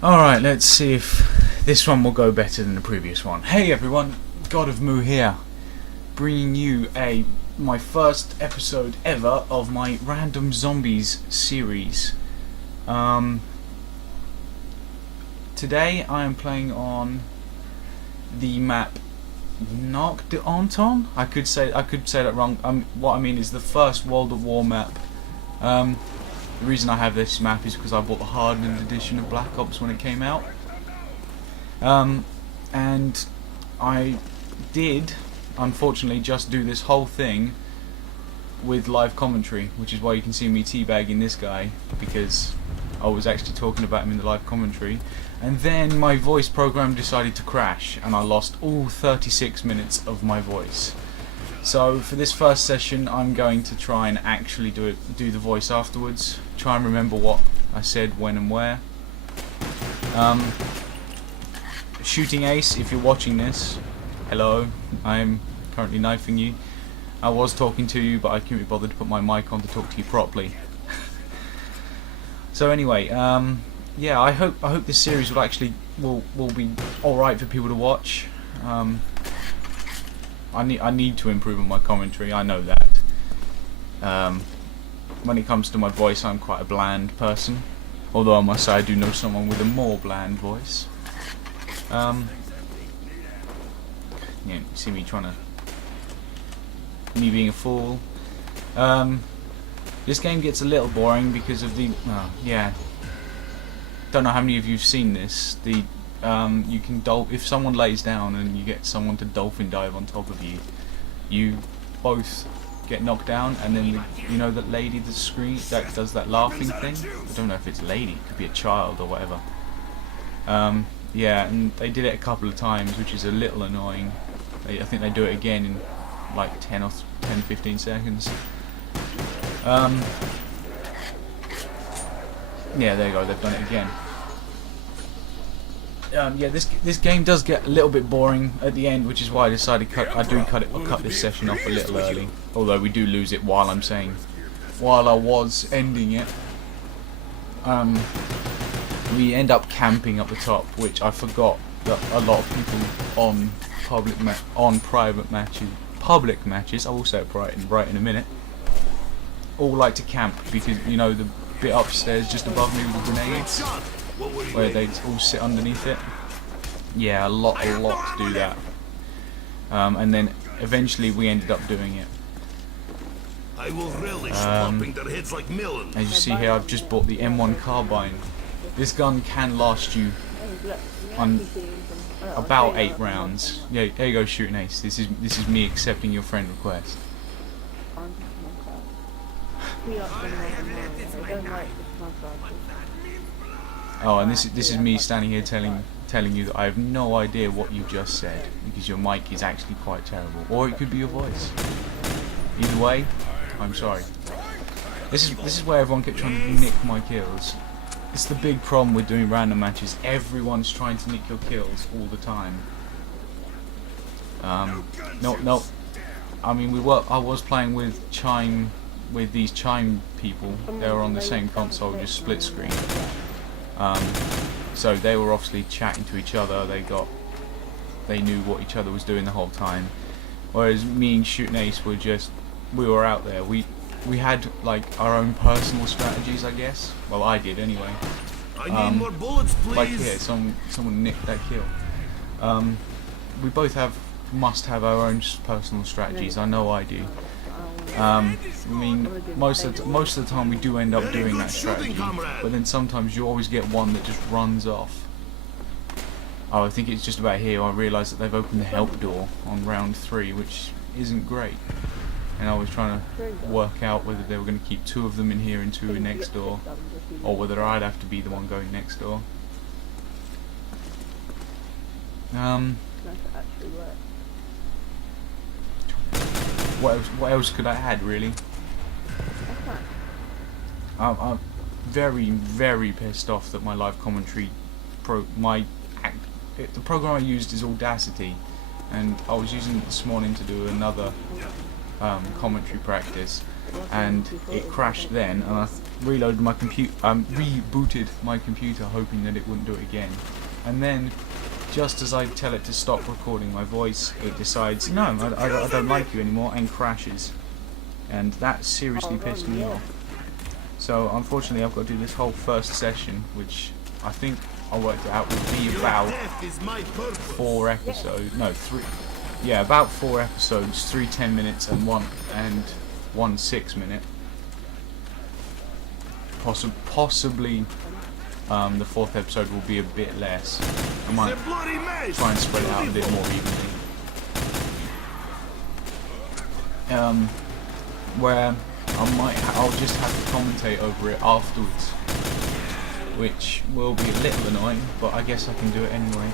Alright, let's see if this one will go better than the previous one. Hey everyone, Godofmoo here, bringing you my first episode ever of my Random Zombies series. Today I am playing on the map Knock de Anton. I could say that wrong. What I mean is the first World of War map. The reason I have this map is because I bought the hardened edition of Black Ops when it came out. And I did, unfortunately, just do this whole thing with live commentary, which is why you can see me teabagging this guy, because I was actually talking about him in the live commentary. And then my voice program decided to crash, and I lost all 36 minutes of my voice. So for this first session, I'm going to try and actually do the voice afterwards. Try and remember what I said, when and where. Shooting Ace, if you're watching this, hello. I'm currently knifing you. I was talking to you, but I couldn't be bothered to put my mic on to talk to you properly. So anyway, yeah, I hope this series will actually will be all right for people to watch. I need to improve on my commentary. I know that. When it comes to my voice, I'm quite a bland person. Although I must say I do know someone with a more bland voice. Yeah, you see me me being a fool. This game gets a little boring because of the yeah. Don't know how many of you've seen this. You can if someone lays down and you get someone to dolphin dive on top of you, you both get knocked down, and then you know that lady that does that laughing thing. I don't know if it's a lady, it could be a child or whatever. Yeah, and they did it a couple of times, which is a little annoying. I think they do it again in like 10-15 seconds. Yeah, there you go, they've done it again. Yeah, this game does get a little bit boring at the end, which is why I decided I'll cut this session off a little early. Although we do lose it while I was ending it. We end up camping up the top, which I forgot that a lot of people on public matches, I will say it right in a minute, all like to camp, because you know the bit upstairs just above me with the grenades, where they all sit underneath it. Yeah, a lot to do that. And then eventually we ended up doing it. As you see here, I've just bought the M1 carbine. This gun can last you on about 8 rounds. Yeah, there you go, Shooting Ace. This is me accepting your friend request. Oh, and this is me standing here telling you that I have no idea what you just said, because your mic is actually quite terrible, or it could be your voice. Either way, I'm sorry. This is where everyone kept trying to nick my kills. It's the big problem with doing random matches. Everyone's trying to nick your kills all the time. No. I mean, I was playing with these Chime people. They were on the same console, just split screen. So they were obviously chatting to each other. They knew what each other was doing the whole time. Whereas me and Shooting Ace we were out there. We had like our own personal strategies, I guess. Well, I did anyway. I need more bullets, please. Like here, someone nicked that kill. We both must have our own personal strategies. I know I do. I mean, most of the time we do end up doing that strategy, but then sometimes you always get one that just runs off. Oh, I think it's just about here I realised that they've opened the help door on round 3, which isn't great. And I was trying to work out whether they were going to keep 2 of them in here and 2 in next door, or whether I'd have to be the one going next door. What else could I add, really? I'm very, very pissed off that my live commentary the program I used is Audacity, and I was using it this morning to do another commentary practice, and it crashed then, and reloaded my computer, rebooted my computer, hoping that it wouldn't do it again. And then, just as I tell it to stop recording my voice, it decides, no, I don't like you anymore, and crashes. And that seriously pissed me off. So unfortunately I've got to do this whole first session, which I think I worked it out would be about 4 episodes, no 3, yeah, about 4 episodes, 3 10 minutes and one 6 minute. Possibly the 4th episode will be a bit less. I might try and spread it out a bit more evenly. Where I'll just have to commentate over it afterwards, which will be a little annoying, but I guess I can do it anyway.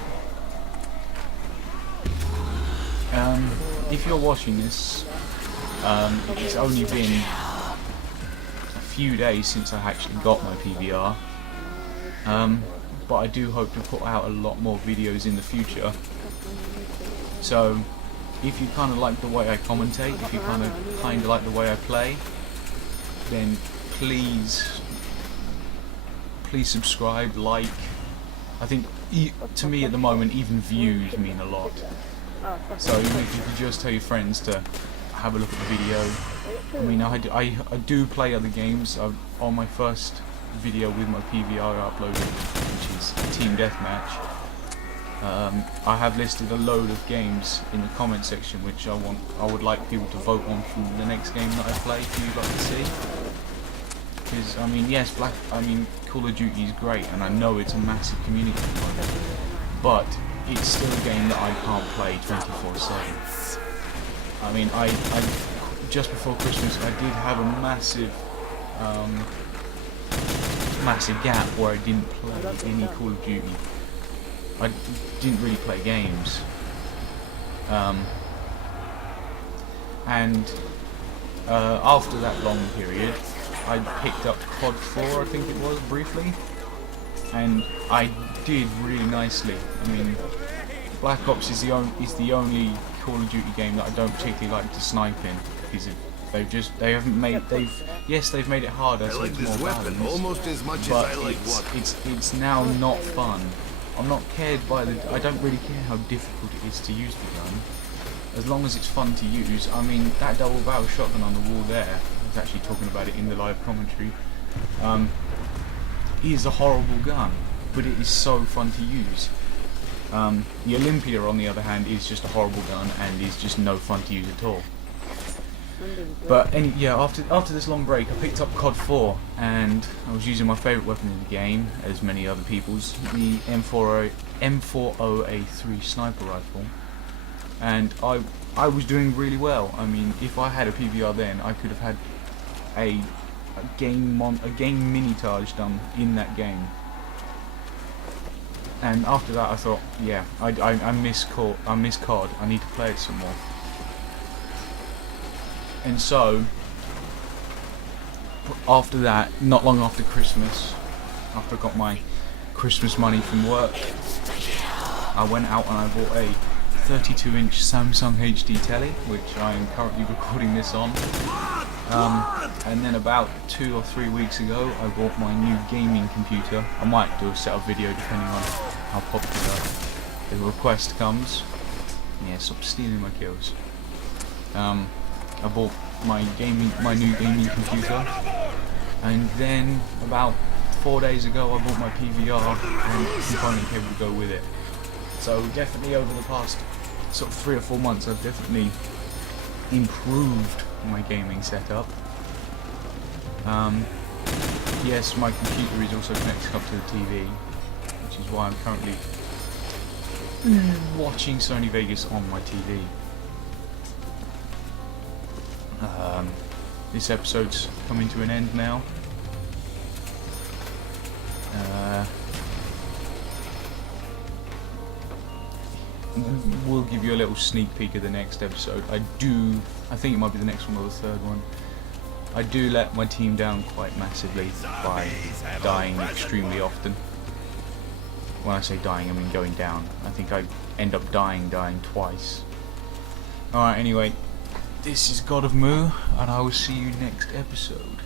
If you're watching this, it's only been a few days since I actually got my PVR, but I do hope to put out a lot more videos in the future. So if you kind of like the way I commentate, if you kind of like the way I play, then please subscribe, like. I think to me at the moment even views mean a lot. So even if you could just tell your friends to have a look at the video. I mean, I do play other games. On my first video with my PVR I uploaded, which is Team Deathmatch, I have listed a load of games in the comment section which I would like people to vote on from the next game that I play for you lot to see. Because I mean, yes, Call of Duty is great, and I know it's a massive community, but it's still a game that I can't play 24/7. I mean, I just before Christmas I did have a massive gap where I didn't play any Call of Duty. I didn't really play games, and after that long period I picked up COD 4, I think it was, briefly, and I did really nicely. I mean, Black Ops is the only Call of Duty game that I don't particularly like to snipe in, because they've made it harder, so it's more balanced, almost as much but as I like it's now not fun. I'm not cared by I don't really care how difficult it is to use the gun, as long as it's fun to use. I mean, that double barrel shotgun on the wall there, I was actually talking about it in the live commentary, is a horrible gun, but it is so fun to use. The Olympia, on the other hand, is just a horrible gun and is just no fun to use at all. But yeah, after this long break, I picked up COD 4, and I was using my favourite weapon in the game, as many other people's, the M40A3 sniper rifle, and I was doing really well. I mean, if I had a PVR then, I could have had a game minitage done in that game. And after that, I thought, yeah, I miss COD. I need to play it some more. And so, after that, not long after Christmas, after I got my Christmas money from work, I went out and I bought a 32-inch Samsung HD telly, which I am currently recording this on. And then about 2 or 3 weeks ago, I bought my new gaming computer. I might do a setup video depending on how popular the request comes. Yeah, stop stealing my kills. I bought my new gaming computer, and then about 4 days ago I bought my PVR and component cable to go with it. So definitely over the past sort of 3 or 4 months I've definitely improved my gaming setup. Yes, my computer is also connected up to the TV, which is why I'm currently watching Sony Vegas on my TV. This episode's coming to an end now. We'll give you a little sneak peek of the next episode. I think it might be the next one or the third one. I do let my team down quite massively by dying extremely often. When I say dying, I mean going down. I think I end up dying twice. Alright, anyway. This is Godofmoo, and I will see you next episode.